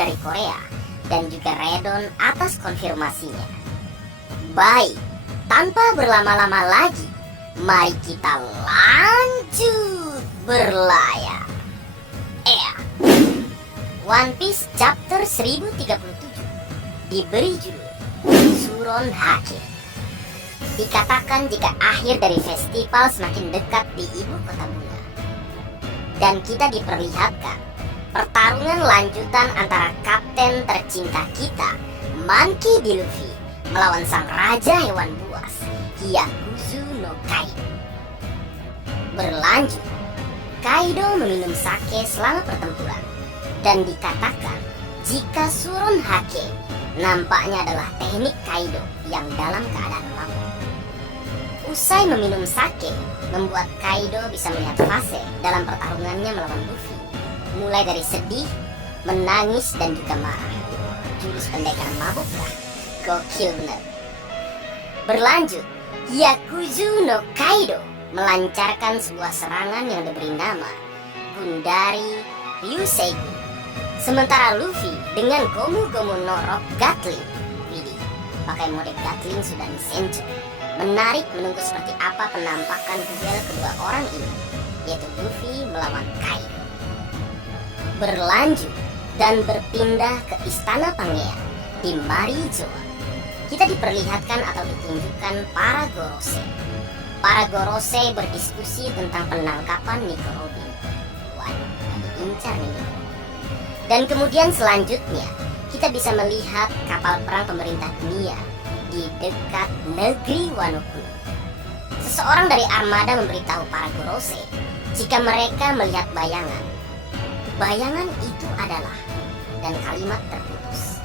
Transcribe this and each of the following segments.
dari Korea dan juga Redon atas konfirmasinya. Baik, tanpa berlama-lama lagi, mari kita lanjut berlayar. One Piece chapter 1037 diberi judul Suron Hake. Dikatakan jika akhir dari festival semakin dekat di ibu kota bunga, dan kita diperlihatkan pertarungan lanjutan antara kapten tercinta kita, Monkey D. Luffy, melawan sang raja hewan buas, Hyakuzu no Kaido. Berlanjut, Kaido meminum sake selama pertempuran, dan dikatakan jika Suron Hake nampaknya adalah teknik Kaido yang dalam keadaan mabuk. Usai meminum sake, membuat Kaido bisa melihat fase dalam pertarungannya melawan Luffy, mulai dari sedih, menangis, dan juga marah. Jurus pendekar mabuk kah? Gokil bener. Berlanjut, Hyakuzu no Kaido melancarkan sebuah serangan yang diberi nama Gundari Ryuseigu. Sementara Luffy dengan Gomu Gomu no Rock Gatling, widih, pakai mode Gatling sudah disenco. Menarik menunggu seperti apa penampakan duel kedua orang ini, yaitu Luffy melawan Kaido. Berlanjut dan berpindah ke Istana Pangean di Marijoa, kita diperlihatkan atau ditunjukkan para Gorosei. Para Gorosei berdiskusi tentang penangkapan Nico Robin. Waduh, diincar nih Nico. Dan kemudian selanjutnya kita bisa melihat kapal perang pemerintah dunia di dekat negeri Wano Kuni. Seseorang dari armada memberitahu para Gorosei jika mereka melihat bayangan. Bayangan itu adalah, dan kalimat terputus.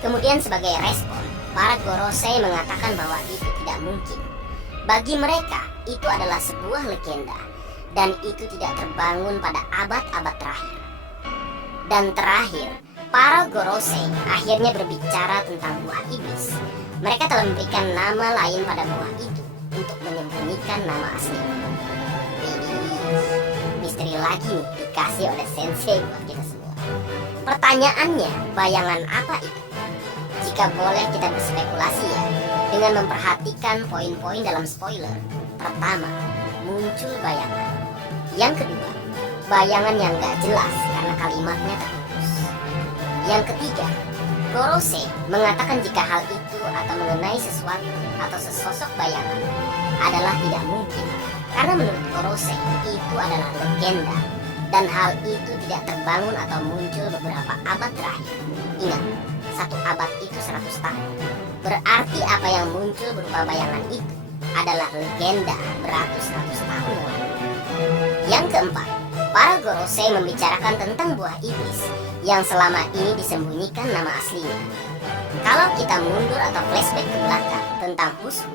Kemudian sebagai respon, para Gorosei mengatakan bahwa itu tidak mungkin. Bagi mereka, itu adalah sebuah legenda, dan itu tidak terbangun pada abad-abad terakhir. Dan terakhir, para Gorosei akhirnya berbicara tentang buah iblis. Mereka telah memberikan nama lain pada buah itu untuk menyembunyikan nama aslinya. Misteri lagi nih dikasih oleh sensei buat kita semua. Pertanyaannya, bayangan apa itu? Jika boleh kita berspekulasi ya, dengan memperhatikan poin-poin dalam spoiler. Pertama, muncul bayangan. Yang kedua, bayangan yang gak jelas karena kalimatnya terputus. Yang ketiga, Gorosei mengatakan jika hal itu atau mengenai sesuatu atau sesosok bayangan adalah tidak mungkin, karena menurut Gorosei itu adalah legenda, dan hal itu tidak terbangun atau muncul beberapa abad terakhir. Ingat, satu abad itu 100 tahun. Berarti apa yang muncul berupa bayangan itu adalah legenda beratus-ratus tahun yang lalu. Yang keempat, para Gorosei membicarakan tentang buah iblis yang selama ini disembunyikan nama aslinya. Kalau kita mundur atau flashback ke belakang tentang Hushu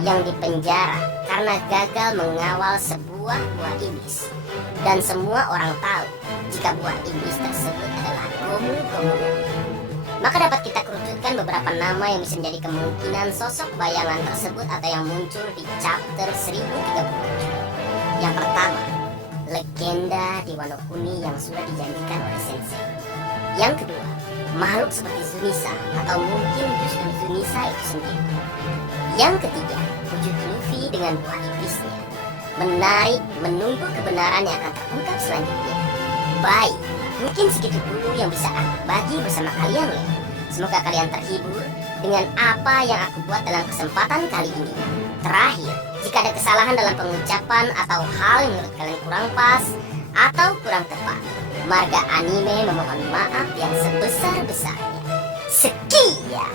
yang dipenjara karena gagal mengawal sebuah buah iblis, dan semua orang tahu jika buah iblis tersebut adalah Gomu Gomu, maka dapat kita kerucutkan beberapa nama yang bisa menjadi kemungkinan sosok bayangan tersebut atau yang muncul di chapter 1037. Yang pertama, legenda di Wano Kuni yang sudah dijanjikan oleh sensei. Yang kedua, makhluk seperti Zunisa atau mungkin justru Zunisa itu sendiri. Yang ketiga, wujud Luffy dengan buah iblisnya. Menarik menunggu kebenaran yang akan terungkap selanjutnya. Baik, mungkin segitu dulu yang bisa aku bagi bersama kalian loh. Semoga kalian terhibur dengan apa yang aku buat dalam kesempatan kali ini. Terakhir, jika ada kesalahan dalam pengucapan atau hal yang menurut kalian kurang pas atau kurang tepat, Marga Anime memohon maaf yang sebesar-besarnya. Sekian.